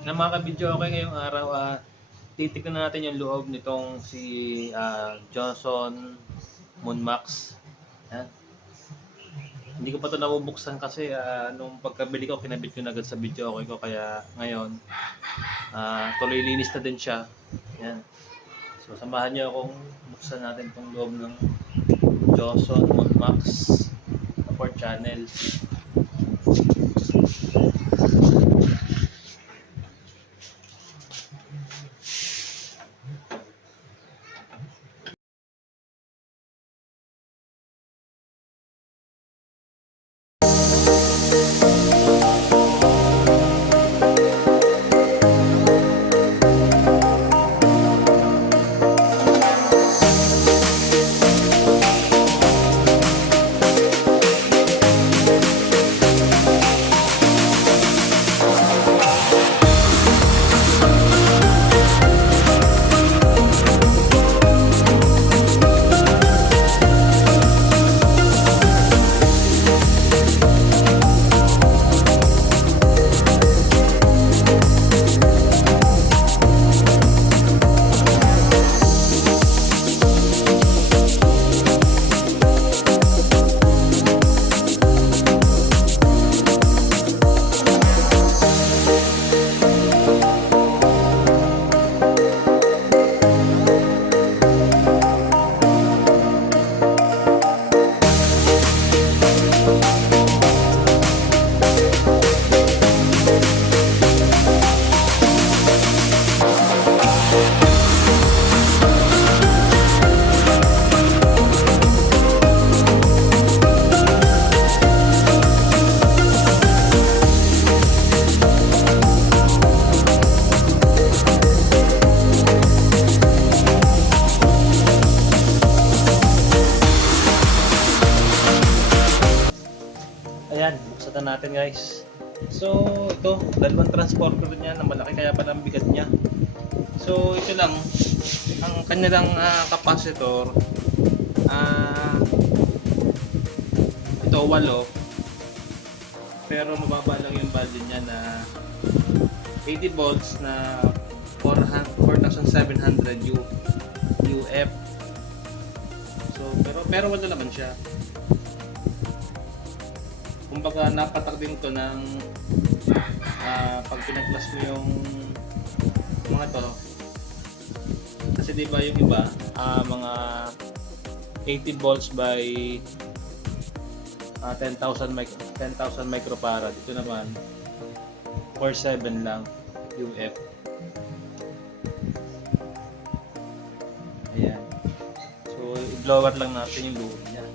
Na mga ka-video, okay, ngayong araw, titignan natin yung loob nitong si Johnson Moonmax. Yan. Hindi ko pa ito nabubuksan kasi nung pagkabili ko, kinabit ko na agad sa video okay ko. Kaya ngayon, tuloy linis na din siya. Yan. So samahan niyo akong buksan natin itong loob ng Johnson Moonmax support channel. Ayan, buksan na natin guys. So ito, dalawang transporter niya na malaki kaya pala ang bigat niya. So ito lang, ang kanilang capacitor, ito 8, pero mababa lang yung value niya na 80 volts na 4,700 UF. So pero wala naman siya. Kumbaga napatak din to ng pag pinag-plus mo yung mga to, kasi di ba yung iba mga 80 volts by 10,000 microfarad, ito naman 4.7 lang UF. Ayan, so i-blower lang natin yung loob niya.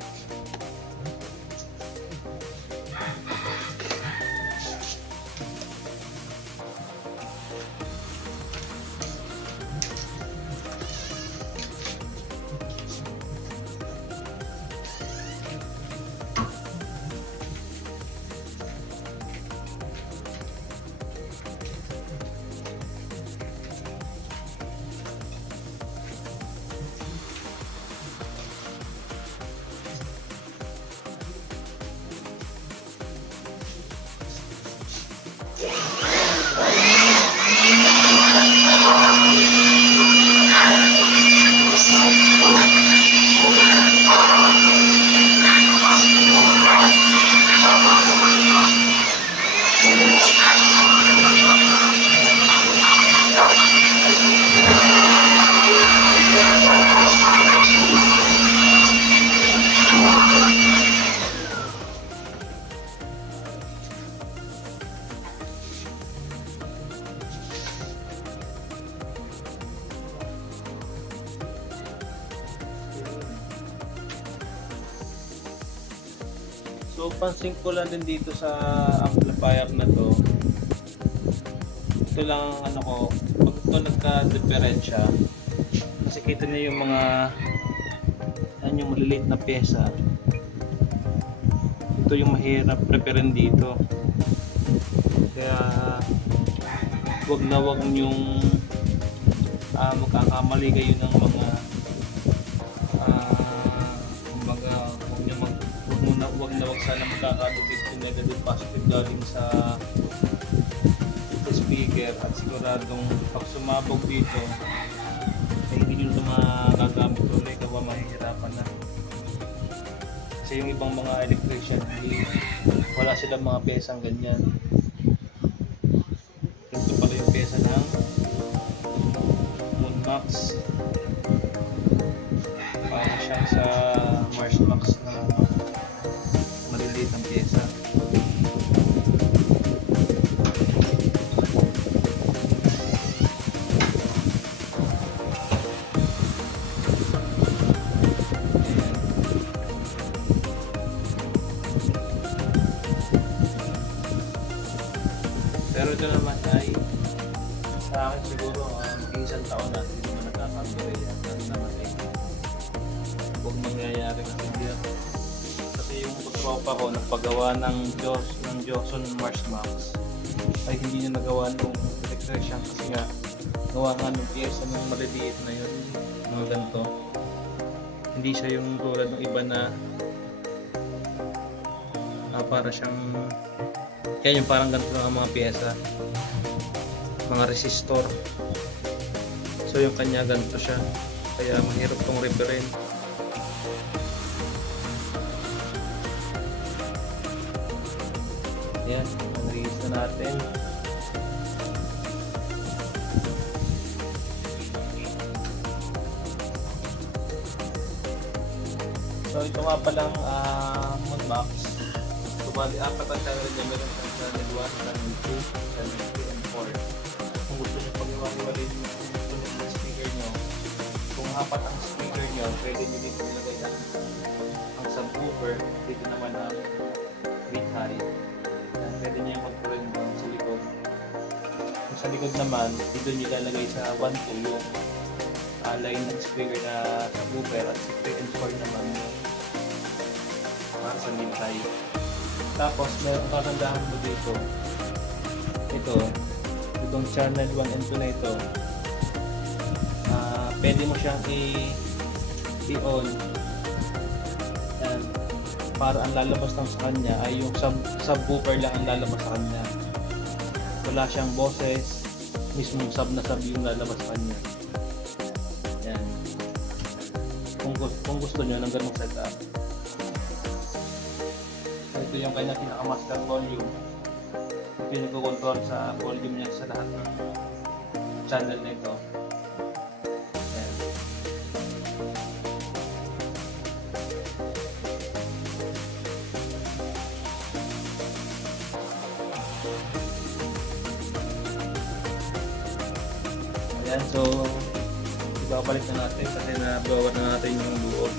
So pansin ko lang din dito sa amplifier na to, ito lang ang ano ko, pag ito nagka-diferensya, kasi kita niyo yung mga yan yung maliliit na pyesa, ito yung mahirap preparin dito. Kaya wag na wag nyong magkakamali kayo ng mga kumbaga wag na wag sana magkakadikit yung negative positive galing sa speaker at siguradong pag sumabog dito ay hindi nyo magagamit ulit kaya mahihirapan na. Kasi yung ibang mga electrician wala silang mga pyesang ganyan. Ito pala yung pyesa ng Moonmax. Para siyang sa Marsmax na maliliit ang pyesa. Pero ito naman ay sa akin siguro isang taon na hindi naman nagkakamali yan. Ano naman ay huwag mangyayari kasi hindi ako. Kasi yung tropa ko nagpagawa ng Johnson Marsmax ay hindi niya nagawa nung electrician kasi nga gawa nga ng pyesa ng maliliit na yun, mga ganito. Hindi siya yung tulad ng iba na para siyang kaya yung parang ganito lang ang mga pyesa, mga resistor. So yung kanya ganito siya, kaya mahirap tong reparin. Ayan, nag-release na natin. So ito nga palang Moonmax. Bali, apat ang channel niya. Meron siyang channel 1, channel 2, channel 3, and 4. Kung gusto niyo pag-iwalin yung tunog ng speaker niyo, kung apat ang speaker niyo, pwede niyo dito nilagay ang subwoofer. Dito naman ang mid-high. Pwede niyo mag-turn down sa likod. Kung sa likod naman, dito niyo lalagay sa 1, 2 yung line ng speaker na subwoofer at 3 and 4 naman yung para sa mid-high. Tapos meron kagandahan mo dito. Itong channel 1 and 2 na ito. Pwede mo siyang i-on. Yan. Para ang lalabas lang sa kanya ay yung subwoofer lang ang lalabas sa kanya. Wala siyang boses, mismong sub na sub yung lalabas sa kanya. Yan. Kung gusto nyo ng ganung setup. Ito yung kanya pinaka-master volume. Ito yung nagko-control sa volume niya sa lahat ng channel na ito. Ayan. Ayan, so ibabalik na natin kasi nabawa na natin yung loob.